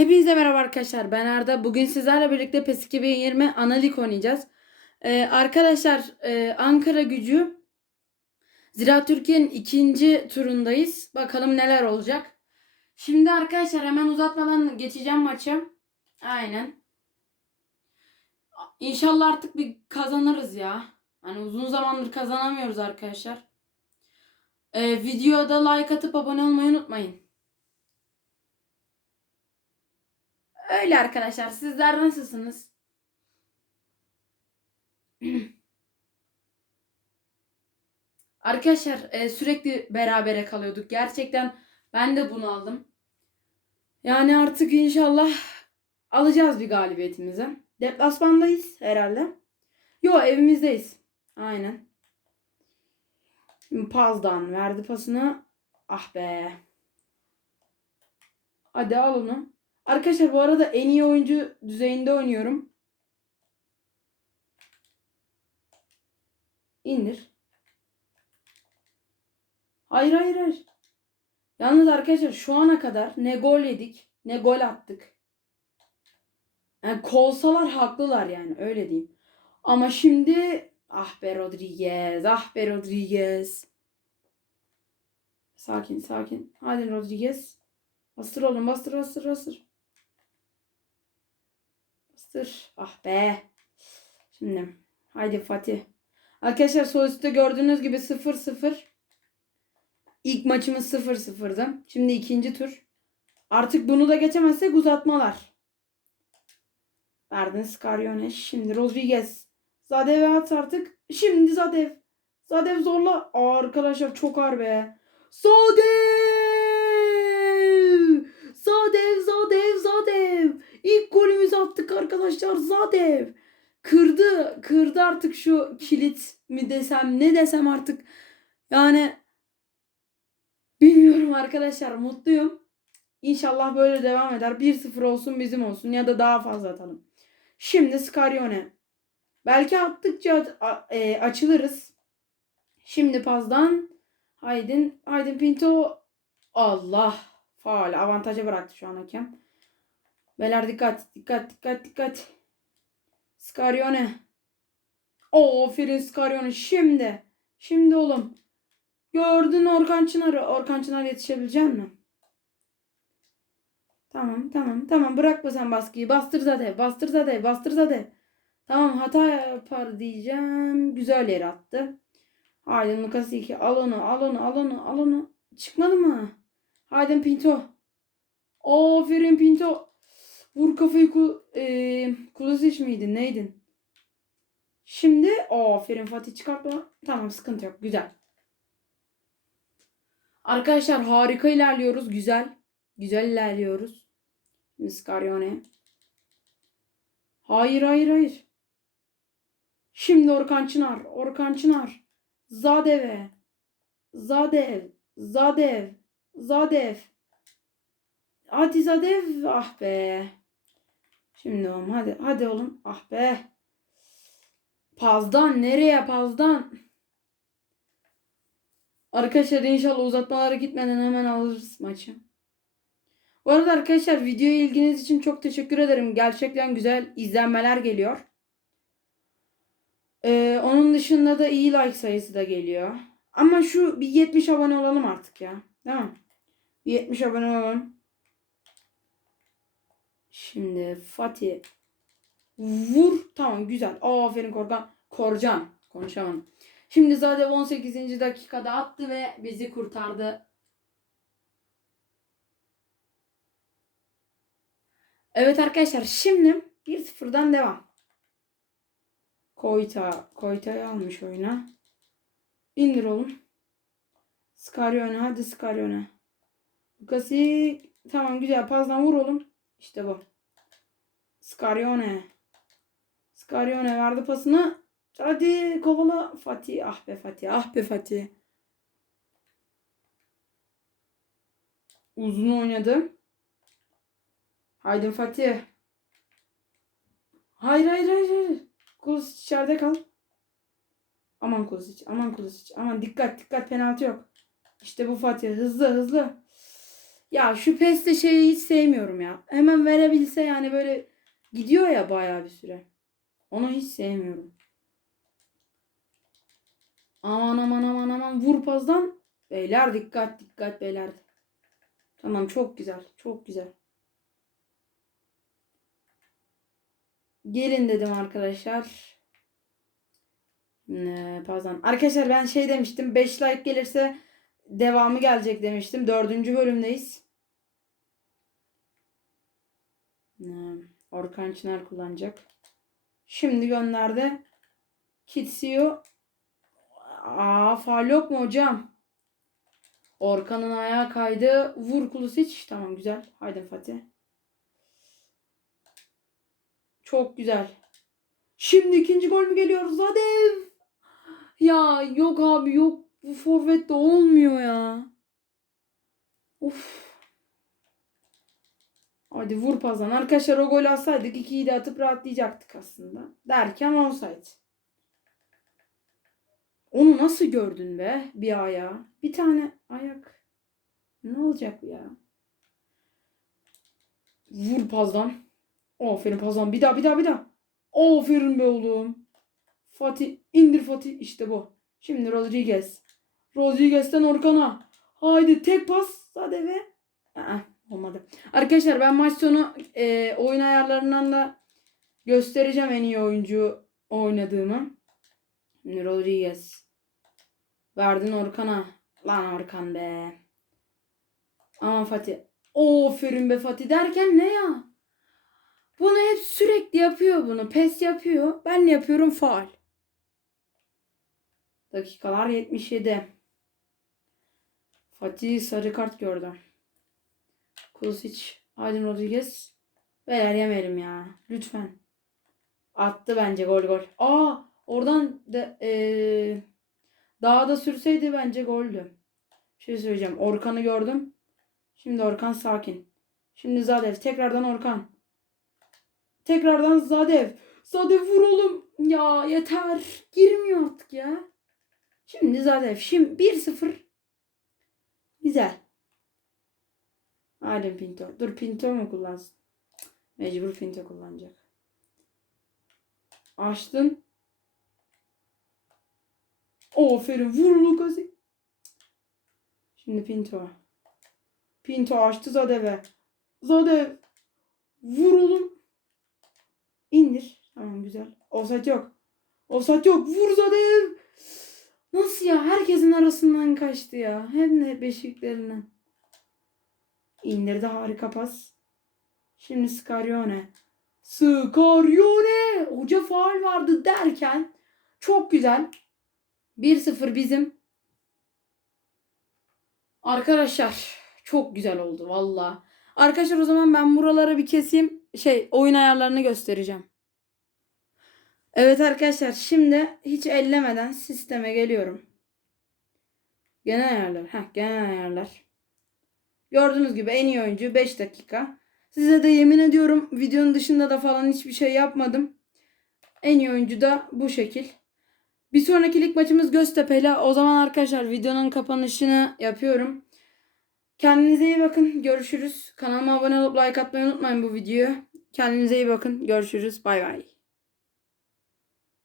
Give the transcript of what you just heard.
Hepinize merhaba arkadaşlar. Ben Arda. Bugün sizlerle birlikte PES 2020 Analik oynayacağız. Ee, arkadaşlar e, Ankara gücü Zira Türkiye'nin ikinci turundayız. Bakalım neler olacak. Şimdi arkadaşlar hemen uzatmadan geçeceğim maça. Aynen. İnşallah artık bir kazanırız ya. Hani uzun zamandır kazanamıyoruz arkadaşlar. Ee, videoda like atıp abone olmayı unutmayın. Öyle arkadaşlar. Sizler nasılsınız? Arkadaşlar e, sürekli berabere kalıyorduk. Gerçekten ben de bunu aldım. Yani artık inşallah alacağız bir galibiyetimizi. Deplasmandayız herhalde. Yo evimizdeyiz. Aynen. Pazdan verdi pasını. Ah be. Hadi al onu. Arkadaşlar bu arada en iyi oyuncu düzeyinde oynuyorum. İndir. Hayır hayır hayır. Yalnız arkadaşlar şu ana kadar ne gol yedik ne gol attık. Yani kolsalar haklılar yani öyle diyeyim. Ama şimdi ah be Rodriguez ah be Rodriguez. Sakin sakin. Hadi Rodriguez. Bastır oğlum bastır bastır bastır. Bastır. Ah be. Şimdi. Haydi Fatih. Arkadaşlar sol üstte gördüğünüz gibi 0-0. İlk maçımız 0-0'dı. Şimdi ikinci tur. Artık bunu da geçemezsek uzatmalar. Verdin Scaryone. Şimdi Rodriguez. Zadev'e at artık. Şimdi Zadev. Zadev zorla. Aa, arkadaşlar çok ağır be. Zadev! Zadev, Zadev, Zadev. İlk golümüzü attık arkadaşlar. Zadev. Kırdı. Kırdı artık şu kilit mi desem ne desem artık. Yani bilmiyorum arkadaşlar. Mutluyum. İnşallah böyle devam eder. 1-0 olsun bizim olsun ya da daha fazla atalım. Şimdi Scarione. Belki attıkça e, açılırız. Şimdi pazdan Haydin, Haydin Pinto Allah faal avantaja bıraktı şu an hakem. Beyler dikkat dikkat dikkat dikkat. Scarione. Oo, aferin Scarione şimdi. Şimdi oğlum. Gördün Orkan Çınar'ı. Orkan Çınar yetişebilecek mi? Tamam tamam tamam bırakma sen baskıyı. Bastır Zadev bastır Zadev bastır Zadev. Tamam hata yapar diyeceğim. Güzel yere attı. Haydi Lucas 2 al onu al onu al onu al onu. Çıkmadı mı? Haydi Pinto. Aferin Pinto. Vur kafayı ku, e, Kulasic miydin neydin? Şimdi aferin Fatih çıkartma. Tamam sıkıntı yok güzel. Arkadaşlar harika ilerliyoruz güzel. Güzel ilerliyoruz. Şimdi Scarione. Hayır hayır hayır. Şimdi Orkan Çınar. Orkan Çınar. Zadev'e. Zadev. Zadev. Zadev. Hadi Zadev. Ah be. Şimdi oğlum hadi. Hadi oğlum. Ah be. Pazdan nereye pazdan? Arkadaşlar inşallah uzatmalara gitmeden hemen alırız maçı. Bu arada arkadaşlar videoya ilginiz için çok teşekkür ederim. Gerçekten güzel izlenmeler geliyor. Ee, onun dışında da iyi like sayısı da geliyor. Ama şu bir 70 abone olalım artık ya. Değil mi? Bir 70 abone olalım. Şimdi Fatih. Vur. Tamam güzel. Aferin Korkan. Korcan. Konuşamam. Şimdi zaten 18. dakikada attı ve bizi kurtardı. Evet arkadaşlar şimdi 1-0'dan devam. Koyta. Koyta'yı almış oyuna. İndir oğlum. Scarione. Hadi Scarione. Lucas'i tamam güzel. Pazdan vur oğlum. İşte bu. Scarione. Scarione verdi pasını. Hadi kovala Fatih. Ah be Fatih. Ah be Fatih. Uzun oynadı. Haydi Fatih. Hayır hayır hayır hayır. Kulisic içeride kal. Aman Kulisic. Aman Kulisic. Aman dikkat dikkat penaltı yok. İşte bu Fatih. Hızlı hızlı. Ya şu PES'te şeyi hiç sevmiyorum ya. Hemen verebilse yani böyle gidiyor ya bayağı bir süre. Onu hiç sevmiyorum. Aman aman aman aman vur pazdan. Beyler dikkat dikkat beyler. Tamam çok güzel çok güzel. Gelin dedim arkadaşlar. Ne, pardon. Arkadaşlar ben şey demiştim. 5 like gelirse devamı gelecek demiştim. Dördüncü bölümdeyiz. Orkan Çınar kullanacak. Şimdi gönderdi. Kitsio. Aa faal yok mu hocam? Orkan'ın ayağı kaydı. Vur Kulisic. Tamam güzel. Haydi Fatih. Çok güzel. Şimdi ikinci gol mü geliyor? Zadev. Ya yok abi yok. Bu forvet de olmuyor ya. Uf. Hadi vur pazan. Arkadaşlar o golü atsaydık 2'yi de atıp rahatlayacaktık aslında. Derken olsaydı. Onu nasıl gördün be bir ayağı? Bir tane ayak. Ne olacak ya? Vur pazdan. Aferin pazdan. Bir daha bir daha bir daha. Aferin be oğlum. Fatih indir Fatih. İşte bu. Şimdi Rodriguez. Rodriguez'ten Orkan'a. Haydi tek pas. Sadeve. Aa, olmadı. Arkadaşlar ben maç sonu e, oyun ayarlarından da göstereceğim en iyi oyuncu oynadığımı. Rodriguez. Verdin Orkan'a. Lan Orkan be. Aman Fatih. Aferin be Fatih derken ne ya? Bunu hep sürekli yapıyor bunu. Pes yapıyor. Ben de yapıyorum faal. Dakikalar 77. Fatih sarı kart gördü. Kulisic, Aydın Rodriguez. Beyler yemeyelim ya. Lütfen. Attı bence gol gol. Aa oradan da eee daha da sürseydi bence goldü. Bir şey söyleyeceğim. Orkan'ı gördüm. Şimdi Orkan sakin. Şimdi Zadev. Tekrardan Orkan. Tekrardan Zadev. Zadev vur oğlum. Ya yeter. Girmiyor artık ya. Şimdi Zadev. Şimdi 1-0. Güzel. Adem Pinto. Dur Pinto mu kullansın? Mecbur Pinto kullanacak. Açtın. Aferin. Vur Lucas'ı. Şimdi Pinto. Pinto açtı Zadev'e. Zadev. Vur oğlum. İndir. Tamam güzel. Offside yok. Offside yok. Vur Zadev. Nasıl ya? Herkesin arasından kaçtı ya. Hem de beşiklerinden. İndirdi harika pas. Şimdi Scarione. Scarione. Hoca faal vardı derken çok güzel. 1-0 bizim. Arkadaşlar çok güzel oldu valla. Arkadaşlar o zaman ben buralara bir keseyim. Şey oyun ayarlarını göstereceğim. Evet arkadaşlar şimdi hiç ellemeden sisteme geliyorum. Genel ayarlar. Heh, genel ayarlar. Gördüğünüz gibi en iyi oyuncu 5 dakika. Size de yemin ediyorum videonun dışında da falan hiçbir şey yapmadım. En iyi oyuncu da bu şekil. Bir sonraki lig maçımız Göztepe'yle. O zaman arkadaşlar videonun kapanışını yapıyorum. Kendinize iyi bakın. Görüşürüz. Kanalıma abone olup like atmayı unutmayın bu videoyu. Kendinize iyi bakın. Görüşürüz. Bay bay.